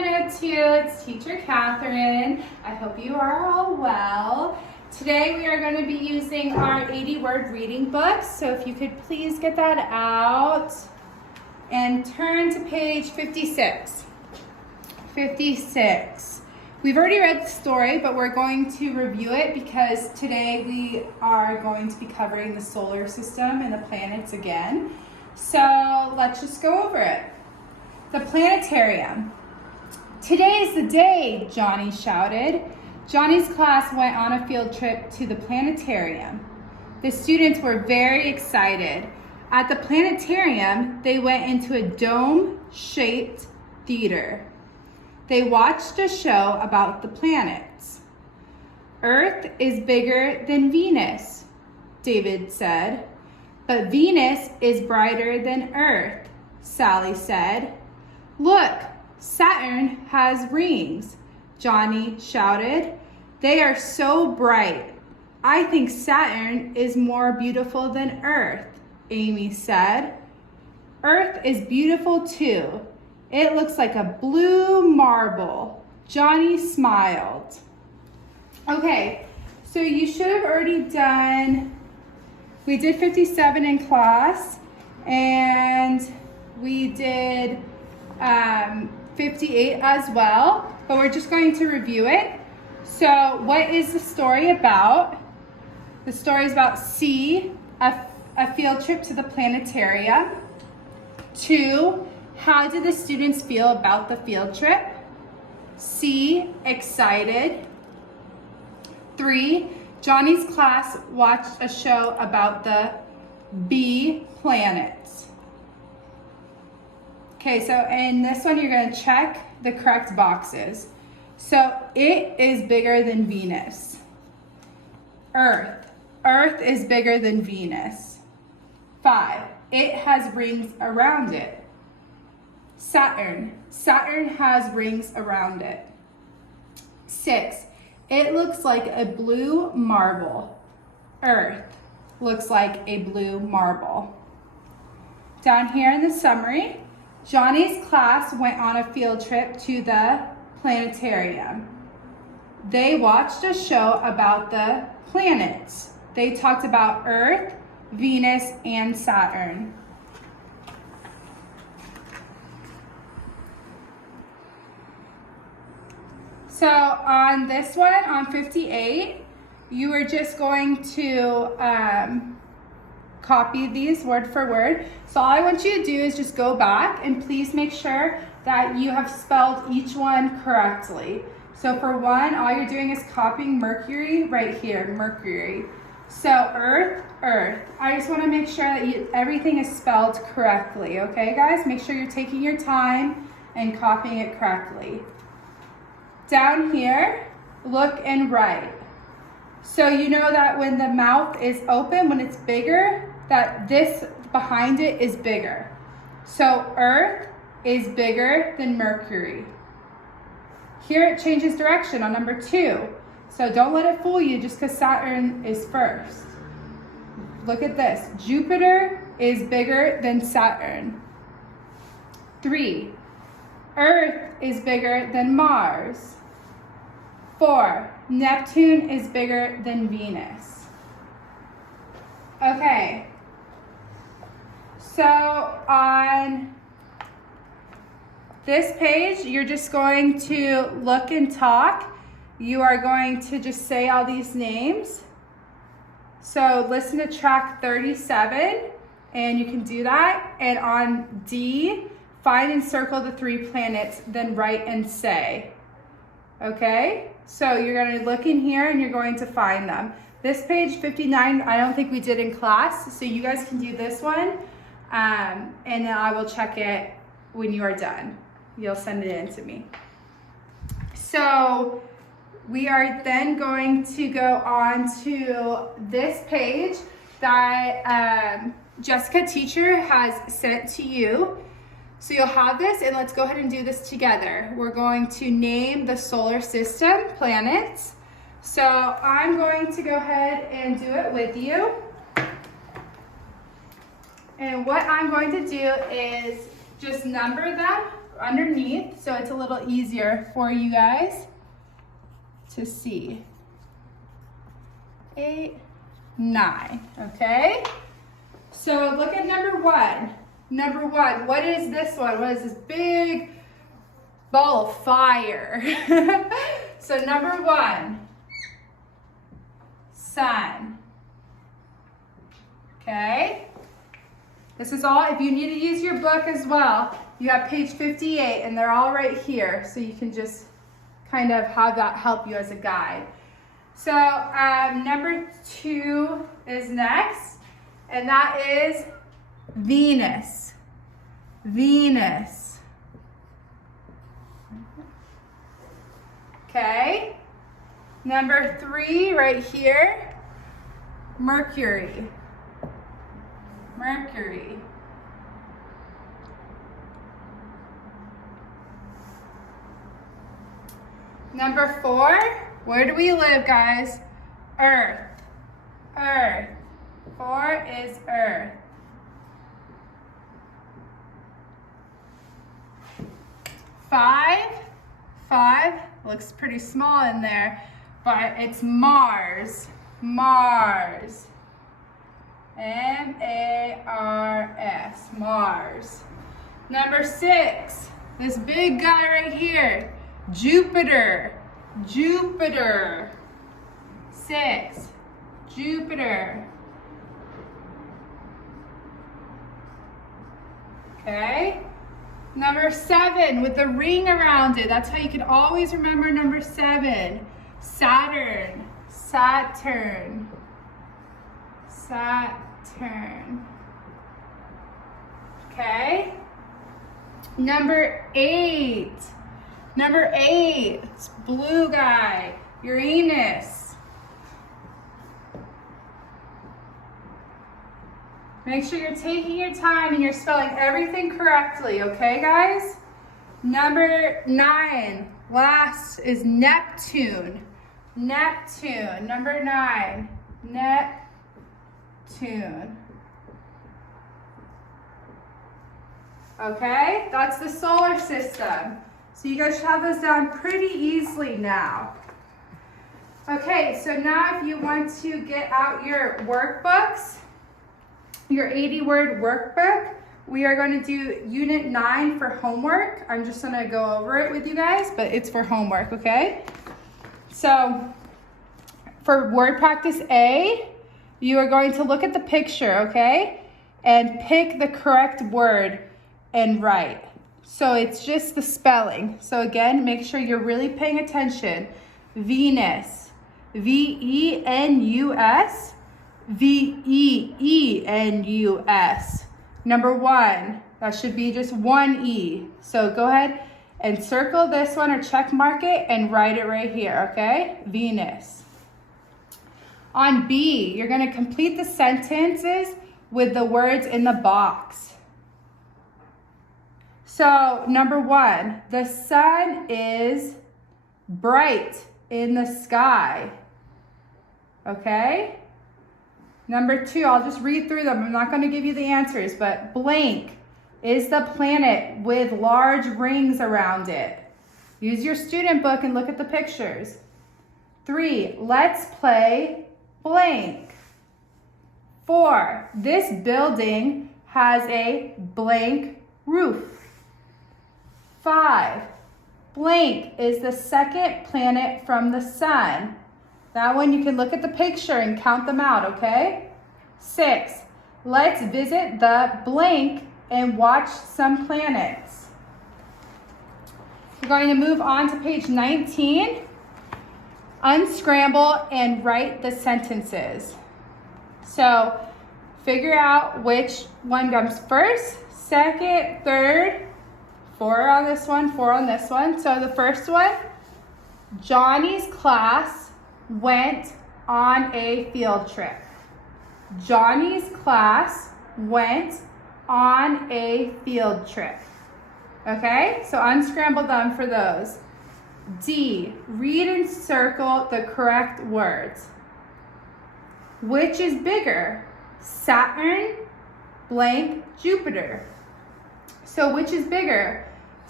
702. It's Teacher Catherine. I hope you are all well. Today we are going to be using our 80-word reading book. So if you could please get that out and turn to page 56. 56. We've already read the story, but we're going to review it because today we are going to be covering the solar system and the planets again. So let's just go over it. The planetarium. Today is the day, Johnny shouted. Johnny's class went on a field trip to the planetarium. The students were very excited. At the planetarium, they went into a dome-shaped theater. They watched a show about the planets. Earth is bigger than Venus, David said. But Venus is brighter than Earth, Sally said. Look, Saturn has rings, Johnny shouted. They are so bright. I think Saturn is more beautiful than Earth, Amy said. Earth is beautiful too. It looks like a blue marble. Johnny smiled. Okay, so you should have already done, we did 57 in class, and we did 58 as well, but we're just going to review it. So what is the story about? The story is about C, a field trip to the planetarium. 2, how did the students feel about the field trip? C, excited. 3, Johnny's class watched a show about the B planets. Okay, so in this one, you're going to check the correct boxes. So it is bigger than Venus. Earth. Earth is bigger than Venus. 5, it has rings around it. Saturn. Saturn has rings around it. 6, it looks like a blue marble. Earth looks like a blue marble. Down here in the summary, Johnny's class went on a field trip to the planetarium. They watched a show about the planets. They talked about Earth, Venus, and Saturn. So on this one, on 58, you are just going to copy these word for word. So all I want you to do is just go back and please make sure that you have spelled each one correctly. So for 1, all you're doing is copying Mercury right here, Mercury. So Earth, Earth. I just want to make sure that everything is spelled correctly, okay guys? Make sure you're taking your time and copying it correctly. Down here, look and write. So you know that when the mouth is open, when it's bigger, that this behind it is bigger. So Earth is bigger than Mercury. Here it changes direction on number 2. So don't let it fool you just because Saturn is first. Look at this. Jupiter is bigger than Saturn. 3, Earth is bigger than Mars. 4, Neptune is bigger than Venus. Okay, so on this page, you're just going to look and talk. You are going to just say all these names. So listen to track 37, and you can do that. And on D, find and circle the 3 planets, then write and say. Okay? So you're going to look in here and you're going to find them. This page 59, I don't think we did in class, so you guys can do this one, and then I will check it when you are done. You'll send it in to me. So we are then going to go on to this page that Jessica teacher has sent to you. So you'll have this, and let's go ahead and do this together. We're going to name the solar system planets. So I'm going to go ahead and do it with you. And what I'm going to do is just number them underneath so it's a little easier for you guys to see. 8, 9, okay? So look at number 1. Number 1, what is this one? What is this big ball of fire? So number 1, sun. Okay? This is all, if you need to use your book as well, you have page 58 and they're all right here. So you can just kind of have that help you as a guide. So number 2 is next, and that is Venus. Venus. Okay. Number 3 right here, Mercury. Mercury. Number 4, where do we live, guys? Earth. Earth. 4 is Earth. 5 looks pretty small in there, but it's Mars. Mars. M-A-R-S. Mars. Number 6, this big guy right here, Jupiter. Jupiter. 6, Jupiter. Okay. Number 7 with the ring around it. That's how you can always remember number 7. Saturn. Saturn. Saturn. Okay. Number 8. Number 8. It's blue guy. Uranus. Make sure you're taking your time and you're spelling everything correctly, okay, guys? Number 9, last is Neptune. Neptune, number 9, Neptune. Okay, that's the solar system. So you guys should have this down pretty easily now. Okay, so now if you want to get out your workbooks, your 80-word workbook, we are going to do Unit 9 for homework. I'm just going to go over it with you guys, but it's for homework, okay? So for word practice A, you are going to look at the picture, okay? And pick the correct word and write. So it's just the spelling. So again, make sure you're really paying attention. Venus, V-E-N-U-S. V-E-E-N-U-S. Number 1, that should be just 1 E. So go ahead and circle this one or check mark it and write it right here, okay? Venus. On B, you're going to complete the sentences with the words in the box. So number 1, the sun is bright in the sky, okay? Number 2, I'll just read through them. I'm not going to give you the answers, but blank is the planet with large rings around it. Use your student book and look at the pictures. 3, let's play blank. 4, this building has a blank roof. 5, blank is the second planet from the sun. That one you can look at the picture and count them out, okay? 6, let's visit the blank and watch some planets. We're going to move on to page 19. Unscramble and write the sentences. So figure out which one comes first, second, third. 4 on this one, 4 on this one. So the first one, Johnny's class went on a field trip. Johnny's class went on a field trip. Okay, so unscramble them for those. D, read and circle the correct words. Which is bigger? Saturn, blank, Jupiter. So which is bigger?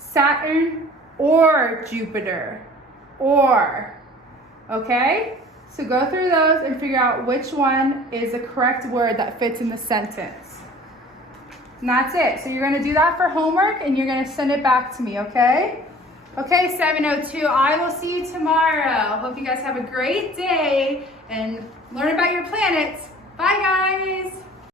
Saturn or Jupiter, or, okay? So go through those and figure out which one is the correct word that fits in the sentence. And that's it. So you're gonna do that for homework and you're gonna send it back to me, okay? Okay, 702, I will see you tomorrow. Hope you guys have a great day and learn about your planets. Bye, guys.